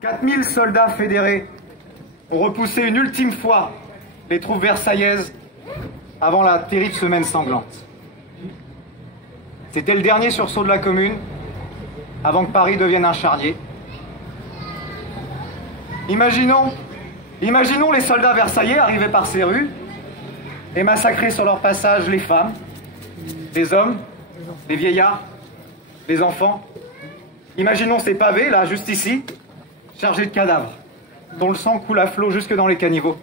4000 soldats fédérés ont repoussé une ultime fois les troupes versaillaises avant la terrible semaine sanglante. C'était le dernier sursaut de la Commune avant que Paris devienne un charnier. Imaginons les soldats versaillais arriver par ces rues et massacrer sur leur passage les femmes, les hommes, les vieillards, les enfants. Imaginons ces pavés, là, juste ici, chargés de cadavres, dont le sang coule à flot jusque dans les caniveaux.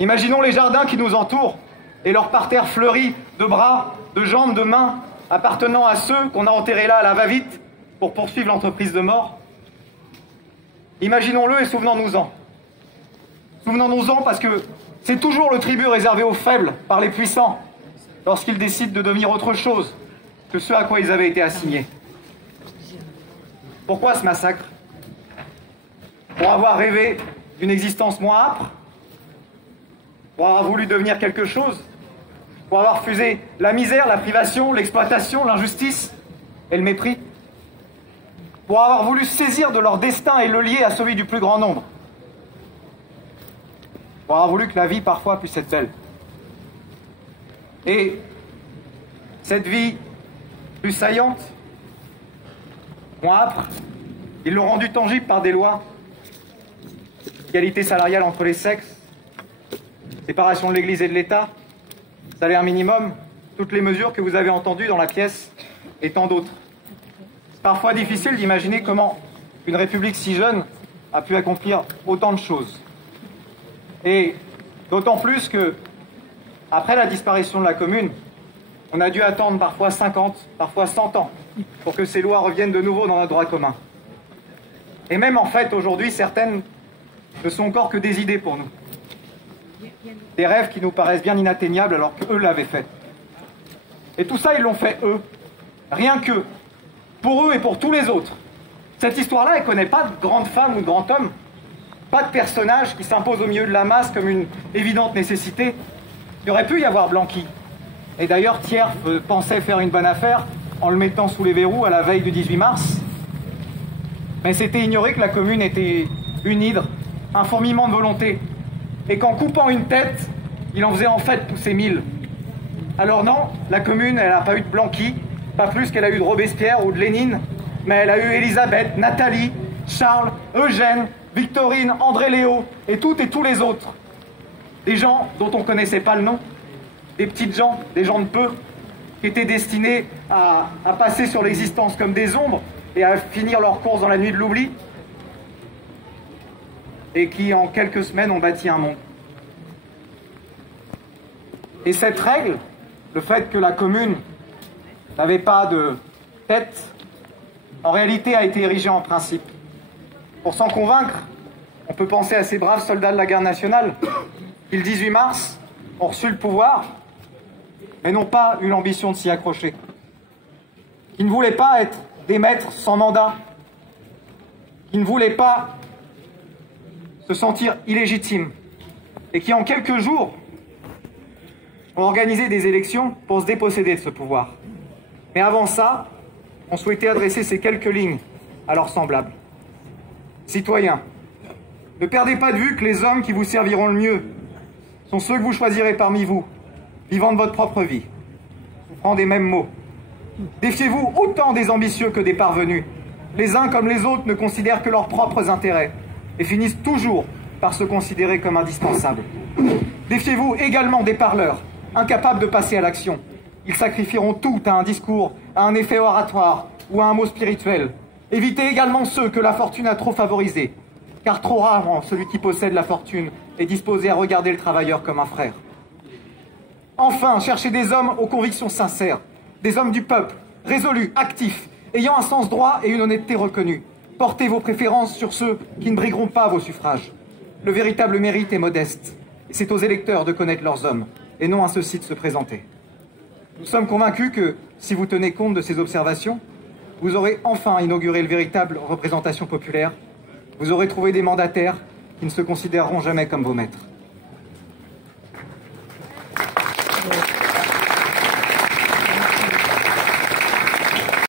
Imaginons les jardins qui nous entourent et leurs parterres fleuris de bras, de jambes, de mains appartenant à ceux qu'on a enterrés là à la va-vite pour poursuivre l'entreprise de mort. Imaginons-le et souvenons-nous-en. Souvenons-nous-en parce que c'est toujours le tribut réservé aux faibles par les puissants lorsqu'ils décident de devenir autre chose que ce à quoi ils avaient été assignés. Pourquoi ce massacre? Pour avoir rêvé d'une existence moins âpre? Pour avoir voulu devenir quelque chose? Pour avoir refusé la misère, la privation, l'exploitation, l'injustice et le mépris? Pour avoir voulu saisir de leur destin et le lier à celui du plus grand nombre? Pour avoir voulu que la vie parfois puisse être belle? Et cette vie plus saillante, moins âpre, ils l'ont rendue tangible par des lois. Égalité salariale entre les sexes, séparation de l'Église et de l'État, salaire minimum, toutes les mesures que vous avez entendues dans la pièce et tant d'autres. C'est parfois difficile d'imaginer comment une république si jeune a pu accomplir autant de choses. Et d'autant plus que, après la disparition de la Commune, on a dû attendre parfois 50, parfois 100 ans pour que ces lois reviennent de nouveau dans notre droit commun. Et même en fait, aujourd'hui, certaines ne sont encore que des idées pour nous. Des rêves qui nous paraissent bien inatteignables alors qu'eux l'avaient fait. Et tout ça, ils l'ont fait eux. Rien qu'eux. Pour eux et pour tous les autres. Cette histoire-là, elle ne connaît pas de grande femme ou de grand homme. Pas de personnage qui s'impose au milieu de la masse comme une évidente nécessité. Il aurait pu y avoir Blanqui. Et d'ailleurs, Thiers pensait faire une bonne affaire en le mettant sous les verrous à la veille du 18 mars. Mais c'était ignorer que la Commune était une hydre, un fourmillement de volonté. Et qu'en coupant une tête, il en faisait en fait pousser 1000. Alors non, la Commune, elle n'a pas eu de Blanqui, pas plus qu'elle a eu de Robespierre ou de Lénine, mais elle a eu Élisabeth, Nathalie, Charles, Eugène, Victorine, André Léo, et toutes et tous les autres. Des gens dont on ne connaissait pas le nom, des petites gens, des gens de peu, qui étaient destinés à passer sur l'existence comme des ombres et à finir leur course dans la nuit de l'oubli, et qui, en quelques semaines, ont bâti un monde. Et cette règle, le fait que la Commune n'avait pas de tête, en réalité a été érigée en principe. Pour s'en convaincre, on peut penser à ces braves soldats de la guerre nationale qui, le 18 mars, ont reçu le pouvoir, mais n'ont pas eu l'ambition de s'y accrocher. Qui ne voulaient pas être des maîtres sans mandat, qui ne voulaient pas se sentir illégitimes, et qui, en quelques jours, ont organisé des élections pour se déposséder de ce pouvoir. Mais avant ça, on souhaitait adresser ces quelques lignes à leurs semblables. Citoyens, ne perdez pas de vue que les hommes qui vous serviront le mieux sont ceux que vous choisirez parmi vous, vivant de votre propre vie, souffrant des mêmes maux. Défiez-vous autant des ambitieux que des parvenus. Les uns comme les autres ne considèrent que leurs propres intérêts et finissent toujours par se considérer comme indispensables. Défiez-vous également des parleurs, incapables de passer à l'action. Ils sacrifieront tout à un discours, à un effet oratoire ou à un mot spirituel. Évitez également ceux que la fortune a trop favorisés, car trop rarement celui qui possède la fortune est disposé à regarder le travailleur comme un frère. Enfin, cherchez des hommes aux convictions sincères, des hommes du peuple, résolus, actifs, ayant un sens droit et une honnêteté reconnue. Portez vos préférences sur ceux qui ne brigueront pas vos suffrages. Le véritable mérite est modeste, et c'est aux électeurs de connaître leurs hommes, et non à ceux-ci de se présenter. Nous sommes convaincus que, si vous tenez compte de ces observations, vous aurez enfin inauguré le véritable représentation populaire. Vous aurez trouvé des mandataires qui ne se considéreront jamais comme vos maîtres.